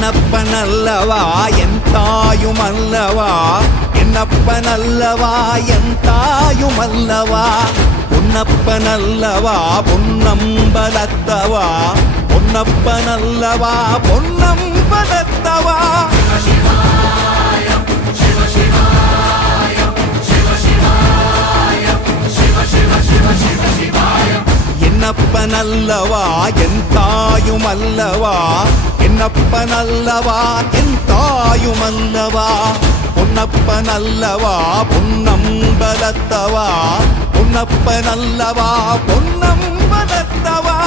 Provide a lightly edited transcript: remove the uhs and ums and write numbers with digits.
என்னப்பனல்லவா என் தாயுமல்லவா என்னப்பனல்லவா என் தாயுமல்லவா பொன்னப்பனல்லவா பொன்னம்பலத்தவா பொன்னப்பனல்லவா பொன்னம்பலத்தவா என்னப்பனல்லவா என் தாயுமல்லவா என்னப்பனல்லவா என் தாயுமல்லவா பொன்னப்பனல்லவா பொன்னம்பலத்தவா பொன்னப்பனல்லவா பொன்னம்பலத்தவா